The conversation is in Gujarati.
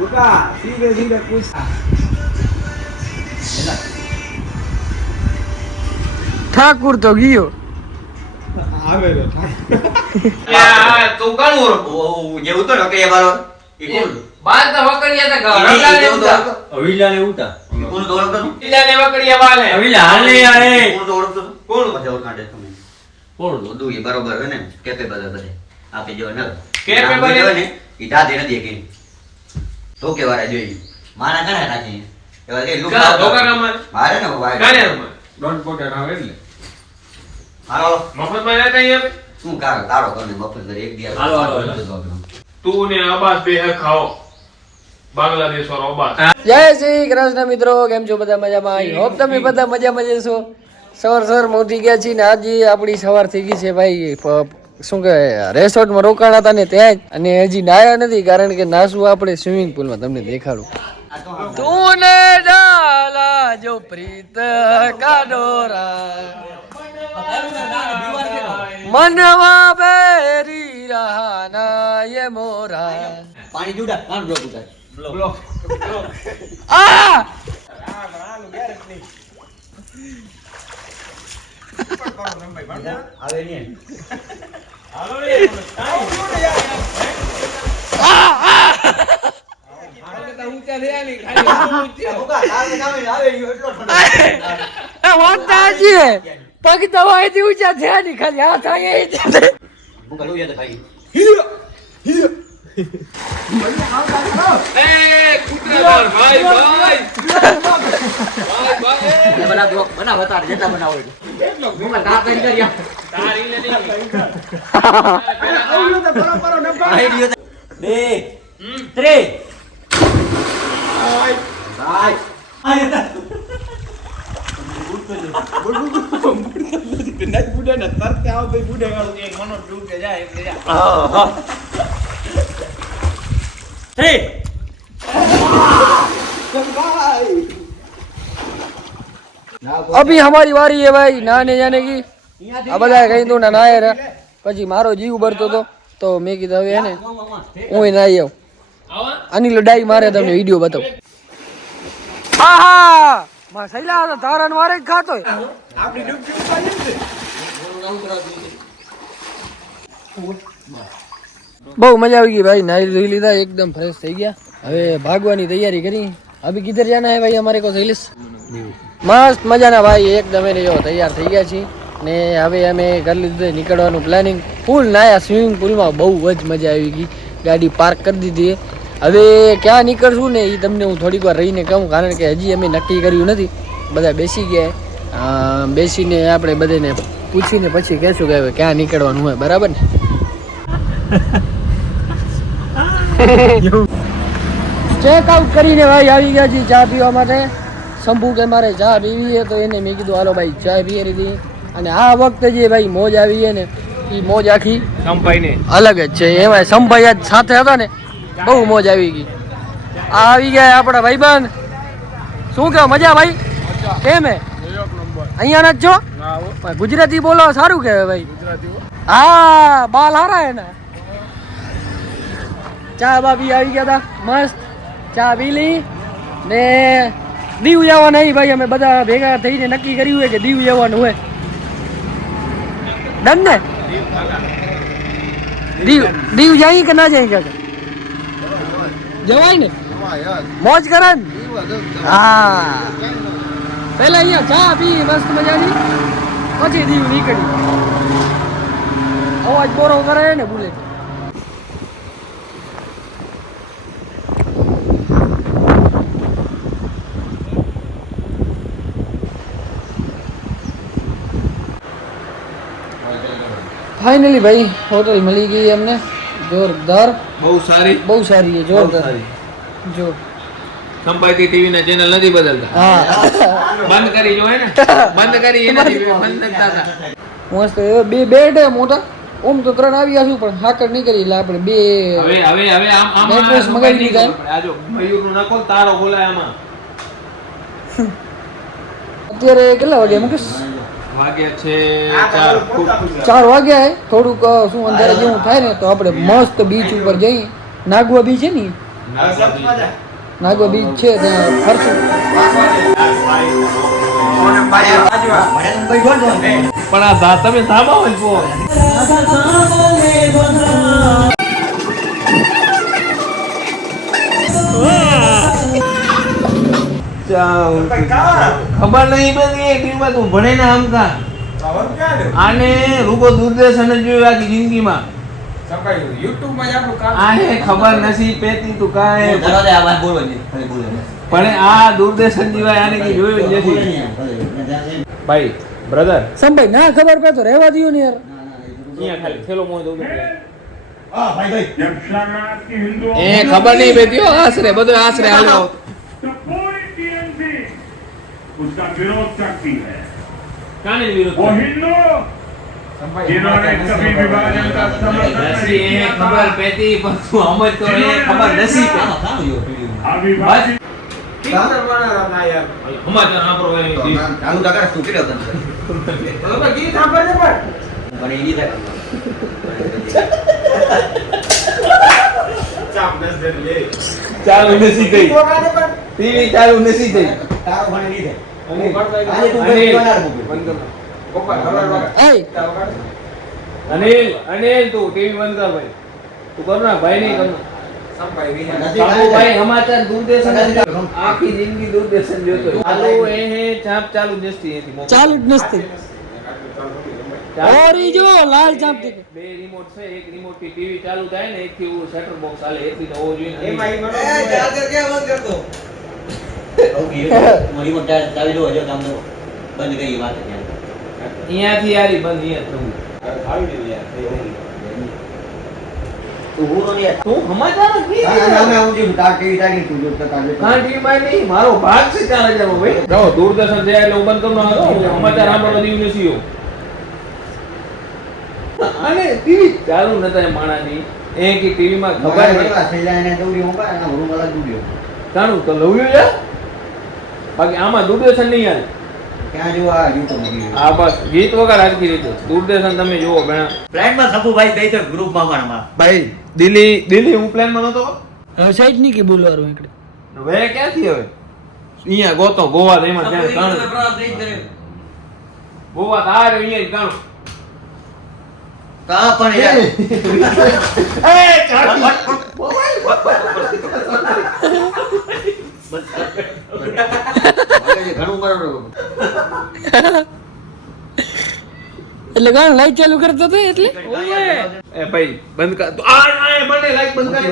બુકા સીધે સીધે પૂછ ઠાકુર તો ગયો આવે રે તું કાણું જેવું તો નકે મારો ઈ કોણ બાર તો વકડિયા તા રંગલાને ઉતા અવિલાને ઉતા કોણ દોડતો ઈલાને વકડિયા બાલે અવિલા હાલે યાર કોણ દોડતો કોણ મજા કાઢે તમે કોણ દો એ બરોબર હે ને કેપેબલ બધે આપે જો ન કેપેબલ ને ઈ દાદે નથી કે તો કેવારા જોઈ મારા કને રાખી એવા કે લુકા ધોકા કામ મારે ને વાય કાને ડોન્ટ પોકેટ આવે એટલે હાલો મફત માં રહેતા અહીંયા બે? શું કારો તારો કરીને મફત કરી એક દિવસ હાલો, હાલો. તું ને અબાસ બે ખાઓ બાંગ્લાદેશ વાળો અબાસ જય શ્રી કૃષ્ણ મિત્રો, કેમ છો બધા મજામાં? આઈ હોપ તમે બધા મજામાં જ છો. સવાર ઉઠી ગયા છીએ ને આજે આપણી સવાર થઈ ગઈ છે ભાઈ. શું કે રેસોર્ટમાં રોકાણા હતા ને ત્યાં જ, અને હજી નાયા નથી કારણ કે નાસું આપણે સ્વિમિંગ પુલમાં. તમને દેખાડું. તૂને ડાલા જો પ્રીત કા ડોરા મનવા બેરી રહા ના યે મોરા. પાણી જુડા કાન બ્લોક ઉતાર બ્લોક આ આવે ને પગ દવાઈથી ઊંચા થયા ની ખાલી હાથ અહીંયા ભૂકા લો યાદ ખાઈ બના બ્લોક બના બતા જેતા બનાવો એટલો ભૂકા કા કરી કર્યા તારી લે નહીં આઈડિયો 2 3 બાય બુડા ને તરતે આવ ભાઈ બુડા ગાળો એક મનો ડૂબે જાય એટલે જા अभी हमारी बारी है भाई नहाने जाने की. આ બધા કઈ તું ના નાય રે પછી મારો જીવ ભરતો તો મેં કીધું હવે એને હું નાઈ આવું. આની લડાઈ મારે તમને વિડીયો બતાવું. આહા માં સૈલા તો તારણ મારે જ ખાતો આપણી ડૂબકી ઉપાડી ને બહુ મજા આવી ગઈ ભાઈ. નાઈ ધોઈ લીધા, એકદમ ફ્રેશ થઈ ગયા. હવે ભાગવાની તૈયારી કરી. અભી કિધર જાના હે ભાઈ हमारे को सैलिस મસ્ત મજાના ભાઈ એકદમ એને જો તૈયાર થઈ ગયા છીએ ને હવે અમે કરી લીધું નીકળવાનું પ્લાનિંગ. ફૂલ નાયા સ્વિમિંગ પુલમાં, બહુ જ મજા આવી ગઈ. ગાડી પાર્ક કરી દીધી. હવે ક્યાં નીકળશું ને એ તમને હું થોડીક વાર રહીને કહું કારણ કે હજી અમે નક્કી કર્યું નથી. બધા બેસી ગયા, બેસીને આપણે બધાને પૂછીને પછી કહેશું કે હવે ક્યાં નીકળવાનું હોય. બરાબર ને? ચેક આઉટ કરીને ભાઈ આવી ગયા છીએ ચા પીવા માટે. શંભુ કે મારે ચા પીવી છે તો એને મેં કીધું હાલો ભાઈ ચા પીએ લીધી. અને આ વખતે જે ભાઈ મોજ આવી છે ને એ મોજ આખી સંભાઈ ને અલગ જ છે. એમાં સંભાઈ જ સાથે હતા ને બહુ મોજ આવી ગઈ. આ આવી ગયા આપણા ભાઈબંધ. શું કહો મજા ભાઈ? કેમ હે? અહીંયા જ છો? ગુજરાતી બોલો સારું કહેવાય ભાઈ. હા બાલ હારા હે ને. ચા બાબી આવી ગયા હતા મસ્ત. ચા પી લી ને દીવ જવા નહીં ભાઈ. અમે બધા ભેગા થઈને નક્કી કર્યું હોય કે દીવ જવાનું હોય. ડન ને? દીવ જાય કે ના જાય કાકા? જવાય ને? મોજ કરે ને? હા પેલા અહીંયા ચા પી મસ્ત મજાની પછી દીવ નીકળી. અવાજ બોરો કરે ને બુલેટ. ફાઇનલી ભાઈ હોટલ મળી ગઈ અમને. જોરદાર, બહુ સારી છે જોરદાર. જો સંભાઈ ટીવી ના ચેનલ નથી બદલતા. હા બંધ કરી જો હે ને બંધ કરી એનાથી બંધ કરતા હતા. મસ્ત બે બેડ હે મોટા. ઓમ તો 3 આવી આશું પણ હાકર નહીં કરી એટલે આપણે બે હવે આમ મેટ્રેસ મગાવી દીધા. આ જો મયુર નું નાખો તારો ખોલાય આમાં. અત્યારે કેટલા વાગ્યા મુકેશ? વાગ્યા છે 4 વાગ્યા હે. થોડુંક શું અંધારા જેવું થાય ને તો આપણે મસ્ત બીચ ઉપર જઈએ. નાગવા બીચ છે ને નાગો બીચ છે ત્યાં ફરશું. પણ આ તમે ધાબા હોય તો ખબર નહીં બધી એક દિવસ તું ભણે ને આમ કા આને રૂગો દૂરદર્શન જ જોયું આખી જિંદગીમાં આને ખબર નથી પેતી તું કાંઈ પણ આ દૂરદર્શન સિવાય આને કઈ જોયું જ નથી ભાઈ બ્રધર સંભાઈ ના ખબર પે તો રહેવા દયો ને યાર. અહીંયા ખાલી થેલો મોય દઉં એ ખબર નહીં પેતી આશરે બધું આશરે હાલો उसका विरोध करती है કાને વિરોધ वो हिंदू जिन्होंने कभी विभाजन का समर्थन નથી नहीं એ किया ખબર था પેતી પણ તું સમજ તો એ ખબર નથી अविभाजित સમાચાર આપણો એ ચાલુ તો કરે તું કર્યો તને ગીત સાંભળને પણ મને ઈ દીધા ચાલુ નથી થઈ ટીવી ચાલુ નથી થઈ તારો મને દીધા અનિલ, આજે તું અનિલ, ઘરે બનાર મૂકી. અનિલ અનિલ તું ટીવી બંધ કર ભાઈ તું કર ના ભાઈ નહીં કર ના. ભાઈ સમાચાર દૂરદર્શન આખી જિંદગી દૂરદર્શન જોતો ચાલુ એ ચાપ ચાલુ જ નથી એથી મોકલ. ચાલુ જ નથી. ઓર ઈ જો લાલ ચાંપ દેખો. બે રિમોટ છે એક રિમોટ થી ટીવી ચાલુ થાય ને એક થી સેટર બોક્સ હાલે એક થી તો હોવો જોઈએ ને. મારી મોટા ચાવી દો હજો કામ દો બંધ કરી વાત ત્યાં અહીંયાથી યારી બંધ અહીંયા થવું તું હું તો યાર તું સમાચાર જ નહીં અમે હું જે તાર ટીવી તારી તું જો તકા જો હા ટીવી માં નહીં મારો ભાગ છે 4000 નો ભાઈ જો દૂરદર્શન છે એટલે હું બંધ કરનો હતો સમાચાર સાંભળવા દીવ નથી હું અને ટીવી ચાલુ નતા એ માણાની એ કે ટીવી માં ખબર નહીં થઈલાને દોડી હું પા રૂમ વાળા દોડ્યો જાણું તો લવ્યું છે બાકી આમાં દૂરદર્શન નહીં યાર ક્યાં જો આ YouTube માં આ બસ ગીત વગર આજકી રીતે દૂરદર્શન તમે જુઓ ઘણા પ્લાન માં સપુભાઈ દઈ તો ગ્રુપ માં મારા ભાઈ દિલ્હી હું પ્લાન માં નતો હવે સાઈડ ની કે બોલવાનું એકડે. હવે ક્યાંથી હવે અહીંયા ગોતો ગોવા તો એમાં ક્યાં કાણ ગોવા તો આ રહ્યો અહીંયા જ કાણ કા પણ યાર ઘણું બરાબર એટલે ગાણ લાઈટ ચાલુ કરતો હતો એટલે એ ભાઈ બંધ કર તો આ બંને લાઈટ બંધ કર